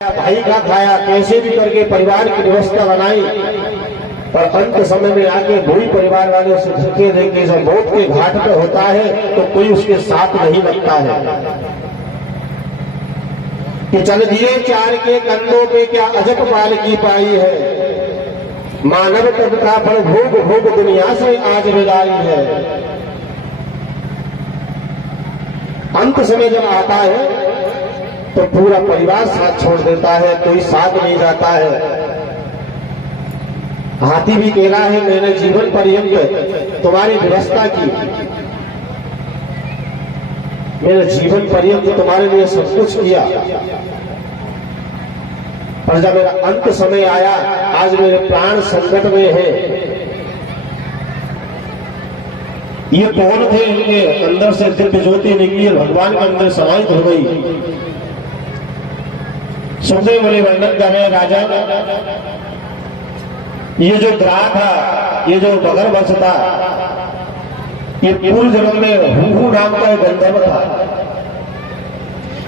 भाई का खाया, कैसे भी करके परिवार की व्यवस्था बनाई, और अंत समय में आके वही परिवार वाले उसे धक्के देके जब मौत के घाट पे होता है तो कोई उसके साथ नहीं लगता है कि चल दिए चार के कंधों पे क्या अजब पाल की पाई है, मानव तब का फल भोग भोग दुनिया से आज विदाई है। अंत समय जब आता है तो पूरा परिवार साथ छोड़ देता है, कोई साथ नहीं जाता है। हाथी भी कह रहा है मैंने जीवन पर्यंत तुम्हारी व्यवस्था की, मैंने जीवन पर्यंत तुम्हारे लिए सब कुछ किया, पर जब मेरा अंत समय आया, आज मेरे प्राण संकट में है। ये कौन थे? इनके अंदर से दिव्य ज्योति निकली और भगवान के अंदर समाहित हो गई। सुखदेव मुनि वर्णन कर रहे राजा, ये जो ग्राह था, ये जो बगर वंश था, ये पूर्व जन्म में हुहू नाम का एक गंधर्व था।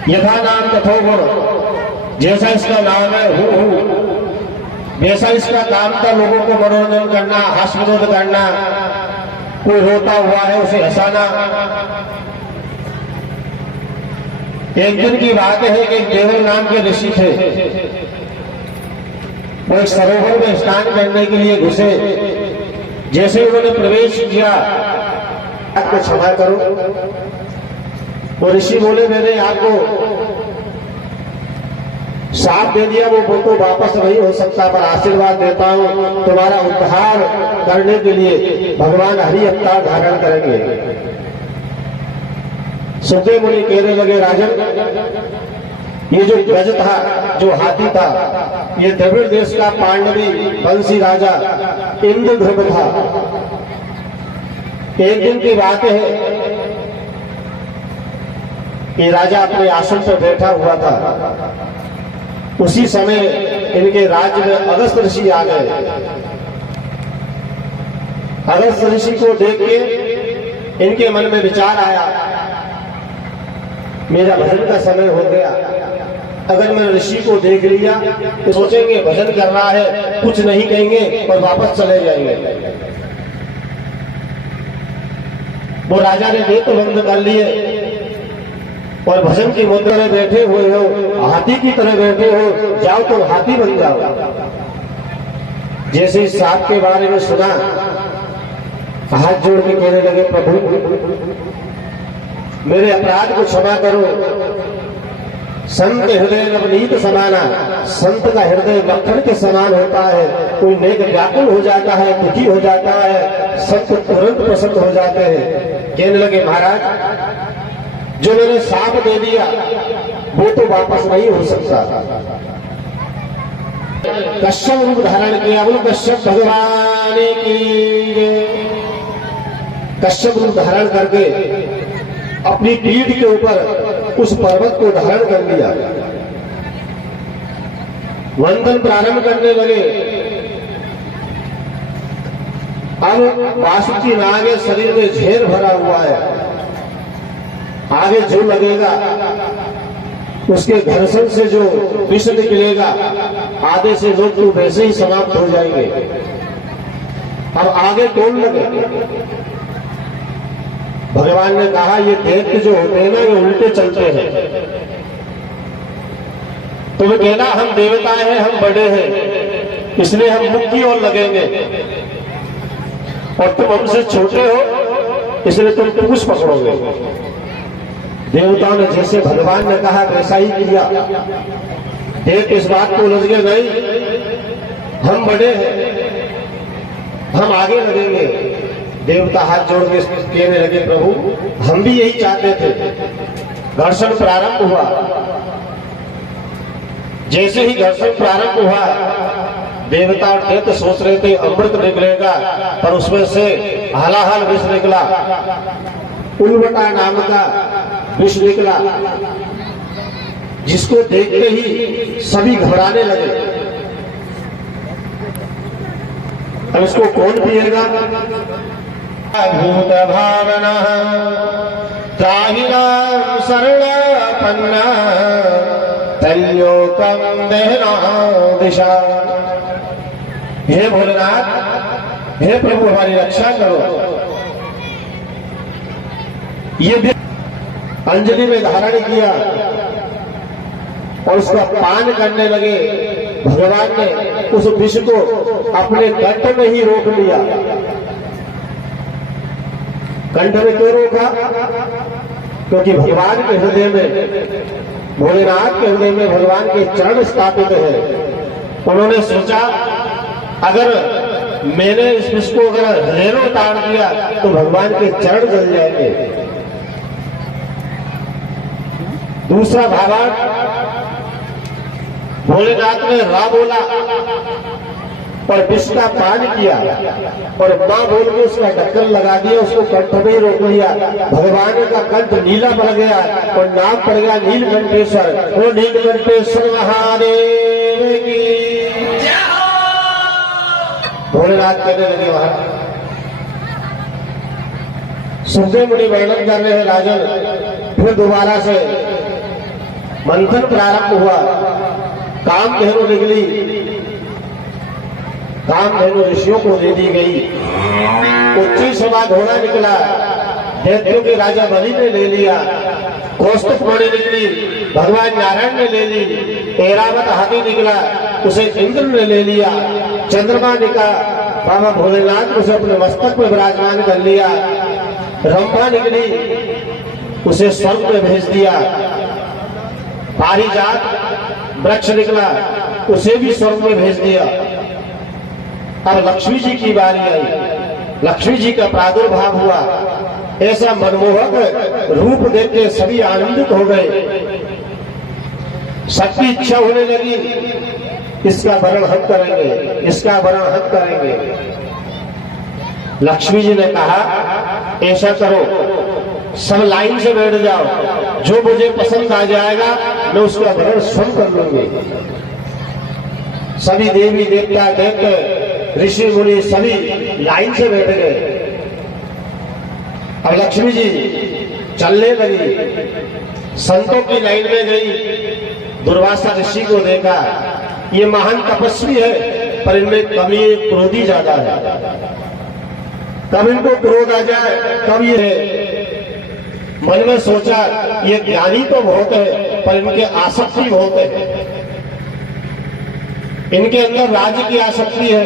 यथा नाम तथो गुण, जैसा इसका नाम है हुहू, वैसा इसका काम था लोगों को मनोरंजन करना, हास्य विनोद करना, कोई रोता हुआ है उसे हंसाना। एक दिन की बात है कि एक देवर नाम के ऋषि थे, वो एक सरोवर में स्नान करने के लिए घुसे। जैसे उन्होंने प्रवेश किया, आपको क्षमा करो, वो ऋषि बोले मैंने आपको साथ दे दिया, वो तो वापस नहीं हो सकता, पर आशीर्वाद देता हूं तुम्हारा उद्धार करने के लिए भगवान हरि अवतार धारण करेंगे। सुखदेव मुनि कहने लगे राजन, ये जो गज था, जो हाथी था, ये द्रविड़ देश का पांडवी वंशी राजा इंद्रध्रुव था। एक दिन की बात है, ये राजा अपने आसन पर बैठा हुआ था। उसी समय इनके राज्य में अगस्त ऋषि आ गए। अगस्त ऋषि को देख के इनके मन में विचार आया, मेरा भजन का समय हो गया, अगर मैं ऋषि को देख लिया तो सोचेंगे भजन कर रहा है, कुछ नहीं कहेंगे और वापस चले जाएंगे। वो राजा ने नेत्र बंद कर लिए और भजन की मुद्रा में बैठे हुए हो, हाथी की तरह बैठे हो, जाओ तो हाथी बन जाओ। जैसे इस सांप के बारे में सुना, हाथ जोड़ के कहने लगे प्रभु मेरे अपराध को क्षमा करो। संत हृदय नवनीत समाना, संत का हृदय मक्खन के समान होता है। कोई नेक व्याकुल हो जाता है, दुखी हो जाता है, संत तुरंत प्रसन्न हो जाते हैं। कहने लगे महाराज जो मैंने साप दे दिया वो तो वापस नहीं हो सकता। कश्यप रूप धारण किया, बोलो कश्यप भगवान की। कश्यप रूप धारण करके अपनी पीठ के ऊपर उस पर्वत को धारण कर लिया, वंदन प्रारंभ करने लगे। अब वासुकी नाग शरीर में झेर भरा हुआ है, आगे जो लगेगा उसके घर्षण से जो विष निकलेगा, आधे से लोग तो वैसे ही समाप्त हो जाएंगे। अब आगे कौन लगे? भगवान ने कहा ये दैत्य जो होते हैं ना, ये उल्टे चलते हैं। तो वो कहना हम देवता हैं, हम बड़े हैं, इसलिए हम मुख की ओर लगेंगे, और तुम हमसे छोटे हो इसलिए तुम पूछ पकड़ोगे। देवताओं ने जैसे भगवान ने कहा वैसा ही किया। देव इस बात को उलझ गए, नहीं हम बड़े हैं, हम आगे लगेंगे। देवता हाथ जोड़ के कहने लगे प्रभु हम भी यही चाहते थे। घर्षण प्रारंभ हुआ। जैसे ही घर्षण प्रारंभ हुआ, देवता और दैत्य सोच रहे थे अमृत निकलेगा, पर उसमें से हलाहल विष निकला, उल्बटा नाम का विष निकला, जिसको देखते ही सभी घबराने लगे। अब इसको कौन पिएगा? भूत भावना त्राहिणां शरणापन्ना तल्योकम देना दिशा। हे भोलेनाथ, हे प्रभु हमारी रक्षा करो। ये भी अंजलि में धारण किया और उसका पान करने लगे। भगवान ने उस विष को अपने कंठ में ही रोक लिया। कंठ में क्यों रोका? क्योंकि भगवान के हृदय में, भोलेनाथ के हृदय में भगवान के चरण स्थापित है। उन्होंने सोचा अगर मैंने इस विष को अगर हृदय में उतार दिया तो भगवान के चरण जल जाएंगे। दूसरा भावार्थ, भोलेनाथ ने रा बोला और विष का पान किया और मां बोल के उसका ढक्कन लगा दिया, उसको कंठ में ही रोक लिया। भगवान का कंठ नीला पड़ गया और नाम पड़ गया नीलकंठेश्वर। वो नीलकंठेश्वर महादेव की भोलेनाथ कहने लगे। वहां सुखदेव मुनि वर्णन कर रहे हैं राजन। फिर दोबारा से मंथन प्रारंभ हुआ। कामधेनु निकली, कामधेनु ऋषियों को दे दी गई। उच्ची सभा घोड़ा निकला, दैत्यों के राजा बलि ने ले लिया। कौस्तुभ मणि निकली, भगवान नारायण ने ले ली। ऐरावत हाथी निकला, उसे इंद्र ने ले लिया। चंद्रमा निकला, बाबा भोलेनाथ उसे अपने मस्तक में विराजमान कर लिया। रंभा निकली, उसे स्वर्ग में भेज दिया। पारिजात वृक्ष निकला, उसे भी स्वर्ग में भेज दिया। अब लक्ष्मी जी की बारी आई। लक्ष्मी जी का प्रादुर्भाव हुआ। ऐसा मनमोहक रूप देख के सभी आनंदित हो गए। सबकी इच्छा होने लगी, इसका वरण हम करेंगे, इसका वरण हम करेंगे। लक्ष्मी जी ने कहा ऐसा करो, सब लाइन से बैठ जाओ, जो मुझे पसंद आ जाएगा मैं उसका वरण स्वयं कर लूंगी। सभी देवी देवता देवता ऋषि मुनि सभी लाइन से बैठ गए। अब लक्ष्मी जी चलने लगी, संतों की लाइन में गई। दुर्वासा ऋषि को देखा, ये महान तपस्वी है पर इनमें कमी क्रोधी ज्यादा है। कब इनको क्रोध आ जाए कब ये मन में सोचा ये ज्ञानी तो बहुत है पर इनके आसक्ति बहुत है। इनके अंदर राज्य की आसक्ति है।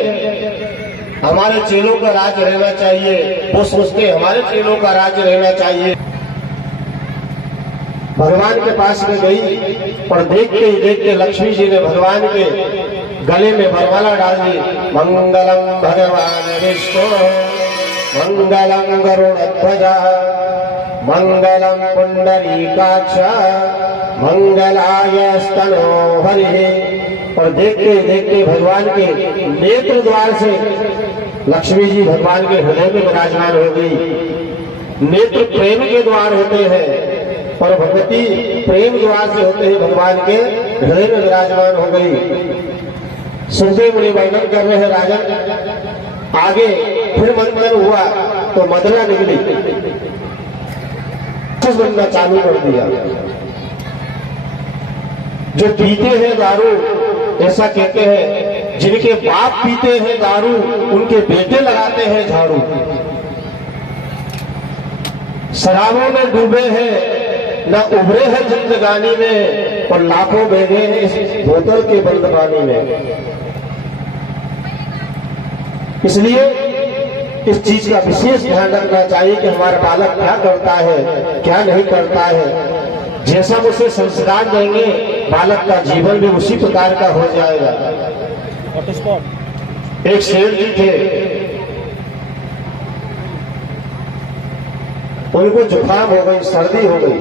हमारे चेलों का राज रहना चाहिए, वो सोचते हमारे चेलों का राज रहना चाहिए। भगवान के पास में गई और देखते ही देखते लक्ष्मी जी ने भगवान के गले में वरमाला डाल दी। मंगलम भगवान विष्णु मंगलम गरुड़ध्वज मंगलम पुंडरीकाक्ष मंगलाय स्तनोहरि। और देखते देखते भगवान के नेत्र द्वार से लक्ष्मी जी भगवान के हृदय में विराजमान हो गई। नेत्र प्रेम के द्वार होते हैं और भगवती प्रेम द्वार से होते हैं भगवान के हृदय में विराजमान हो गई। सुखदेव मुनि वर्णन कर रहे हैं राजन। आगे फिर मंथन हुआ तो मदरा निकली, बनना चालू कर दिया। जो पीते हैं दारू, ऐसा कहते हैं जिनके बाप पीते हैं दारू उनके बेटे लगाते हैं झाड़ू। शराबों में डूबे हैं न उभरे हैं जिंदगानी में और लाखों बह गए हैं इस बोतल के बंद पानी में। इसलिए इस चीज का विशेष ध्यान रखना चाहिए कि हमारा बालक क्या करता है क्या नहीं करता है। जैसा उसे संस्कार देंगे बालक का जीवन भी उसी प्रकार का हो जाएगा। एक शेर जी थे, उनको जुकाम हो गई, सर्दी हो गई,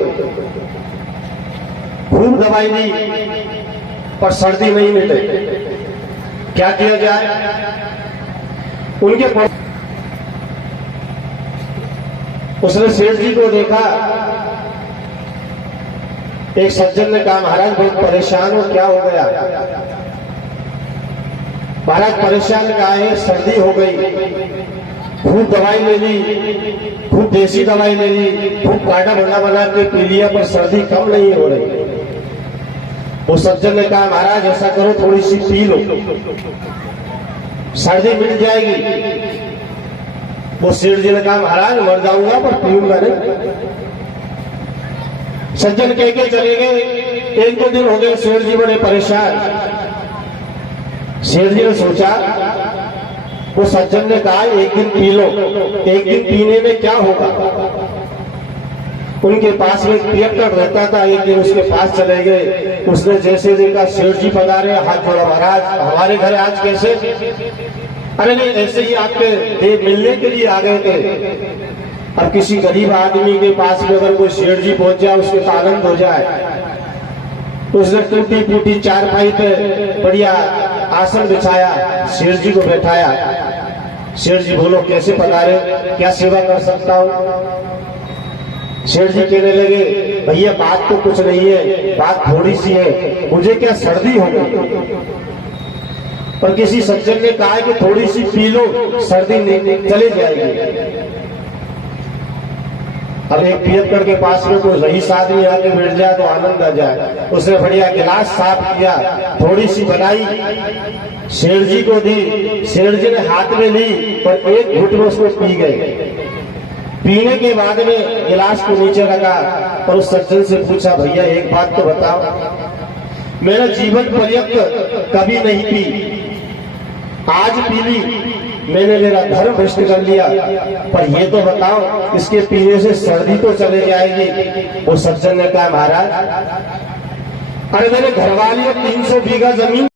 खूब दवाई दी पर सर्दी नहीं मिले। क्या किया जाए? उनके उसने शेर जी को देखा। एक सज्जन ने कहा महाराज बहुत परेशान हो, क्या हो गया? महाराज परेशान कहा है, सर्दी हो गई, खूब दवाई ले ली, खूब देसी दवाई ले ली, खूब काढ़ा बना बना के पी लिया पर सर्दी कम नहीं हो रही। वो सज्जन ने कहा महाराज ऐसा करो थोड़ी सी पी लो, सर्दी मिट जाएगी। वो सेठ जी ने कहा महाराज मर जाऊंगा पर पीऊंगा नहीं। सज्जन कह के चले गए। एक दो दिन हो गए, सेठ जी बड़े परेशान। सेठ जी ने सोचा, वो सज्जन ने कहा एक दिन पी लो, एक दिन पीने में क्या होगा। उनके पास में एक पियक्कड़ रहता था, एक दिन उसके पास चले गए। उसने जैसे देखा सेठ जी पधारे, हाथ जोड़ा महाराज हमारे घर आज कैसे। अरे नहीं, ऐसे ही आपके मिलने के लिए आ गए थे। अब किसी गरीब आदमी के पास में अगर कोई सेठ जी पहुंच जाए, उसके तो आनंद हो जाए। उसने टूटी फूटी चारपाई पे बढ़िया आसन बिछाया, सेठ जी को बैठाया। सेठ जी बोलो कैसे पधारे, क्या सेवा कर सकता हूं। सेठ जी कहने लगे भैया बात तो कुछ नहीं है, बात थोड़ी सी है, मुझे क्या सर्दी हो गई। पर किसी सज्जन ने कहा कि थोड़ी सी पी लो, सर्दी चली जाएगी। अब एक पियक्कड़ के पास में कोई रईस आदमी आके बैठ जाए तो आनंद आ जाए। उसने बढ़िया गिलास साफ किया, थोड़ी सी बनाई, सेठ जी को दी। सेठ जी ने हाथ में ली पर एक घुट में उसको पी गए। पीने के बाद में गिलास को नीचे रखा और उस सज्जन से पूछा भैया एक बात तो बताओ, मैंने जीवन पर्यंत कभी नहीं पी, आज पी ली, मैंने मेरा धर्म भ्रष्ट कर लिया, पर ये तो बताओ इसके पीने से सर्दी तो चले जाएगी। वो सज्जन ने कहा महाराज अरे मेरे घरवाली 300 बीघा जमीन